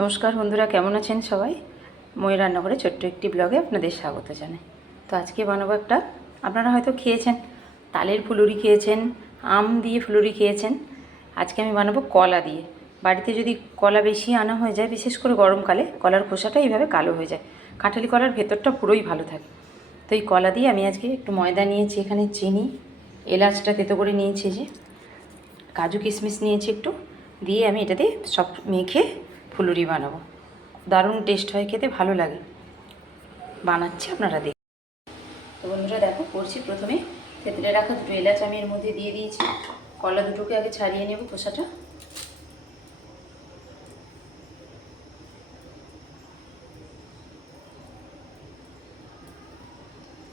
নমস্কার বন্ধুরা, কেমন আছেন সবাই? মই রান্নাঘরে ছোট্ট একটি ব্লগে আপনাদের স্বাগত জানাই। তো আজকে বানাবো একটা, আপনারা হয়তো খেয়েছেন, তালের ফুলুরি খেয়েছেন, আম দিয়ে ফুলুরি খেয়েছেন। আজকে আমি বানাবো কলা দিয়ে। বাড়িতে যদি কলা বেশি আনা হয়ে যায়, বিশেষ করে গরমকালে, কলার খোসাটা এইভাবে কালো হয়ে যায়, কাঁঠালি কলার ভেতরটা পুরোই ভালো থাকে। তো এই কলা দিয়ে আমি আজকে একটু ময়দা নিয়েছি, এখানে চিনি, এলাচটা তেতো করে নিয়েছি, যে কাজু কিশমিশ নিয়েছি একটু, দিয়ে আমি এটা দিয়ে সব মেখে ফুলুরি বানাবো। দারুণ টেস্ট হয়, খেতে ভালো লাগে। বানাচ্ছি, আপনারা দেখুন। তো বন্ধুরা দেখো, করছি। প্রথমে থেতলে রাখা দুটো এলাচ আমি এর মধ্যে দিয়ে দিয়েছি। কলা দুটোকে আগে ছাড়িয়ে নেব খোসাটা।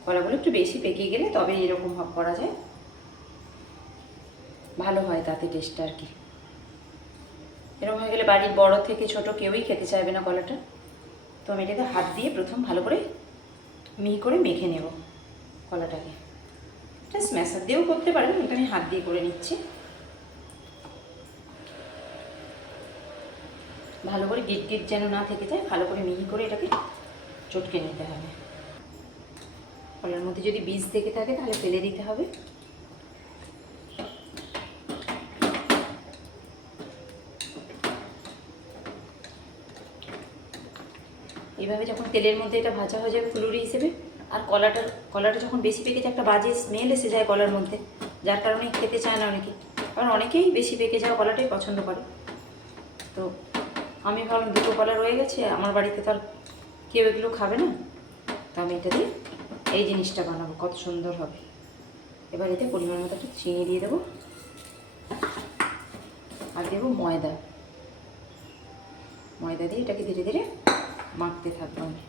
কলাগুলো একটু বেশি পেকে গেলে তবে এরকম ভাব করা যায়, ভালো হয় তাতে টেস্টটা আর কি। এরকম হয়ে গেলে বাড়ির বড় থেকে ছোট কেউই খেতে চাইবে না কলাটা। তো আমি এটাকে হাত দিয়ে প্রথম ভালো করে মিহি করে মেখে নেব কলাটাকে। এটা স্ম্যাশার দিয়েও করতে পারেন, কিন্তু আমি হাত দিয়ে করে নিচ্ছি। ভালো করে গিট গিট যেন না থেকে যায়, ভালো করে মিহি করে এটাকে চটকে নিতে হবে। কলার মধ্যে যদি বীজ থেকে থাকে তাহলে ফেলে দিতে হবে। এইভাবে যখন তেলের মধ্যে এটা ভাজা হয়ে যাবে ফুলুরি হিসেবে, আর কলাটা যখন বেশি পেকে যায়, একটা বাজে স্মেল এসে যায় কলার মধ্যে, যার কারণে খেতে চায় না অনেকে। কারণ অনেকেই বেশি পেকে যাওয়া কলাটাই পছন্দ করে। তো আমি ভাবলাম দুটো কলা রয়ে গেছে, আমার বাড়িতে তো আর কেউ এগুলো খাবে না, তো আমি এটা দিয়ে এই জিনিসটা বানাবো, কত সুন্দর হবে। এবার এতে পরিমাণ মতো একটু চিনি দিয়ে দেবো, আর দেবো ময়দা। ময়দা দিয়ে এটাকে ধীরে ধীরে মাখতে থাকবো আমি।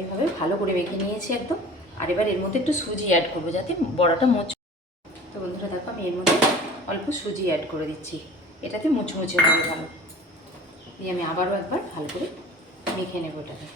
এইভাবে ভালো করে মেখে নিয়েছি একদম। আর এবার এর মধ্যে একটু সুজি অ্যাড করবো, যাতে বড়াটা তো বন্ধুরা দেখো, আমি এর মধ্যে অল্প সুজি অ্যাড করে দিচ্ছি, এটাতে মুচমুচে হবে ভালো। দিয়ে আমি আবারও একবার ভালো করে মেখে নেব এটাকে।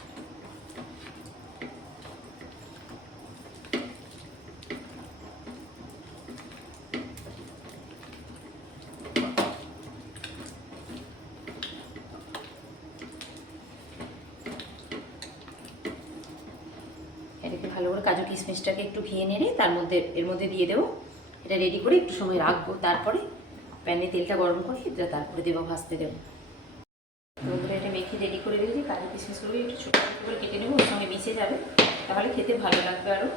এটাকে ভালো করে কাজু কিশমিশটাকে একটু ঘিয়ে নেড়ে এর মধ্যে দিয়ে দেবো। এটা রেডি করে একটু সময় রাখবো, তারপরে প্যানে তেলটা গরম করে এটা তারপরে দেবো, ভাজতে দেবো। বন্ধুরা এটা মেখে রেডি করে রেখেছি, কাজু কিশমিশগুলো একটু ছোটো ছোটো করে কেটে নেবো, ওর সঙ্গে মিশে যাবে, তাহলে খেতে ভালো লাগবে আরও।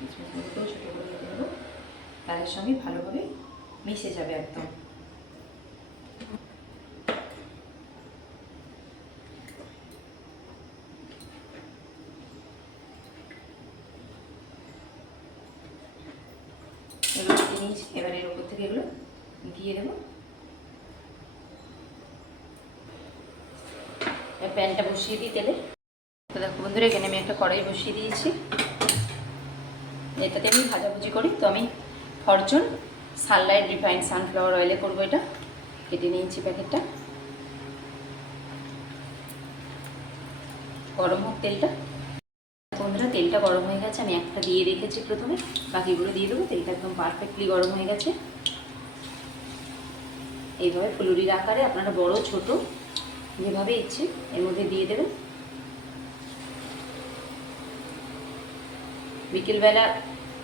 কিশমিশগুলোকেও ছোটো করে কেটে নেবো, তাদের সঙ্গে ভালোভাবে মিশে যাবে একদম। এগুলো দিয়ে নিয়েছি, এবার এর উপর থেকে এগুলো দিয়ে দেবো। প্যানটা বসিয়ে দিই তেলে। তো দেখো বন্ধুরা, এখানে আমি একটা কড়াই বসিয়ে দিয়েছি, এটাতে আমি ভাজাভুজি করি। তো আমি ফরচুন সানলাইট রিফাইন্ড সানফ্লাওয়ার অয়েলে করবো এটা। কেটে নিয়েছি প্যাকেটটা, গরম হোক তেলটা। বন্ধুরা তেলটা গরম হয়ে গেছে, আমি একটা দিয়ে রেখেছি প্রথমে, বাকিগুলো দিয়ে দেবো। তেলটা একদম পারফেক্টলি গরম হয়ে গেছে। এইভাবে ফুলুরির আকারে আপনারা বড় ছোট যেভাবে ইচ্ছে এর মধ্যে দিয়ে দেবেন। বিকেলবেলা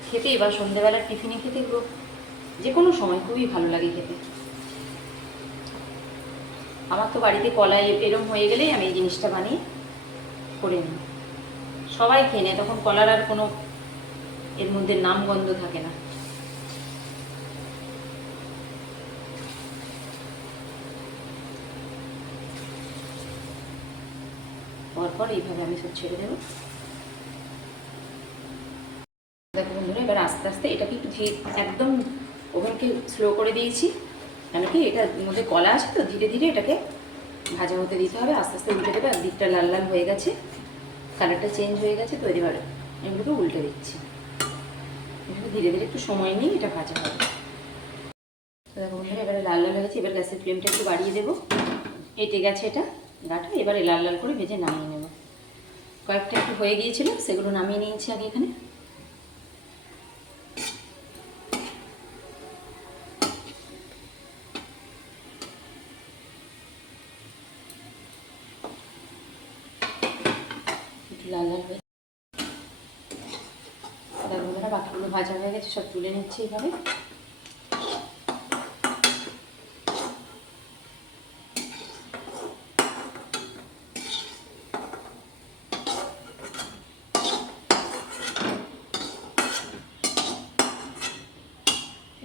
খেতে বা সন্ধ্যেবেলা টিফিনে খেতে, যে কোনো সময় খুবই ভালো লাগে খেতে। আমার তো বাড়িতে কলা এরম হয়ে গেলেই আমি এই জিনিসটা বানিয়ে করে নিই, সবাই খেয়ে নেয়, তখন কলার আর কোনো এর মধ্যে নামগন্ধ থাকে না। পরপর এইভাবে আমি সব ছেড়ে দেবো। দেখো বন্ধুরা, এবার আস্তে আস্তে এটাকে একটু একদম ওভেনকে স্লো করে দিয়েছি, কেন কি এটার মধ্যে কলা আছে, তো ধীরে ধীরে এটাকে ভাজা হতে দিতে হবে। আস্তে আস্তে উল্টে দেবে, দিকটা লাল লাল হয়ে গেছে, কালারটা চেঞ্জ হয়ে গেছে। তো এবার এগুলোকে উল্টে দিচ্ছি। ধীরে ধীরে একটু সময় নিয়ে এটা ভাজা হবে। তো দেখো বন্ধুরা এবারে লাল লাল হয়েছে, এবার গ্যাসের ফ্লেমটা একটু বাড়িয়ে দেবো। এঁটে গেছে এটা গাটা, এবারে লাল লাল করে ভেজে নামিয়ে নেব। কয়েকটা একটু হয়ে গিয়েছিল, সেগুলো নামিয়ে নিয়েছি আগে এখানে। একটু লাল লাল হয়ে বন্ধুরা বাকিগুলো ভাজা হয়ে গেছে, সব তুলে নিচ্ছি এইভাবে।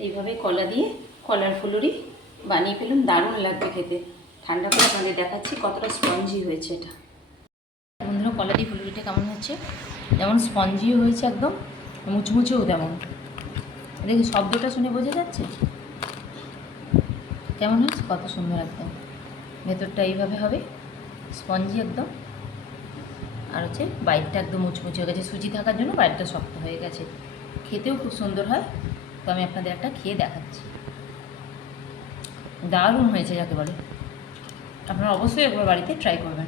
এইভাবে কলা দিয়ে কলার ফুলুরি বানিয়ে ফেলুন, দারুণ লাগবে খেতে। ঠান্ডা করে আপনাদের দেখাচ্ছি কতটা স্পঞ্জি হয়েছে এটা। বন্ধুরা কলা দিয়ে ফুলুরিটা কেমন হচ্ছে, যেমন স্পঞ্জিও হয়েছে একদম, মুচমুচেও তেমন। দেখি শব্দটা শুনে বোঝা যাচ্ছে কেমন হচ্ছে, কত সুন্দর একদম। ভেতরটা এইভাবে হবে স্পঞ্জি একদম, আর হচ্ছে বাইরটা একদম মুচমুচে হয়ে গেছে। সুজি থাকার জন্য বাইরটা শক্ত হয়ে গেছে, খেতেও খুব সুন্দর হয়। তো আমি আপনাদের একটা খেয়ে দেখাচ্ছি, দারুণ হয়েছে যাকে বলে। আপনারা অবশ্যই একবার বাড়িতে ট্রাই করবেন।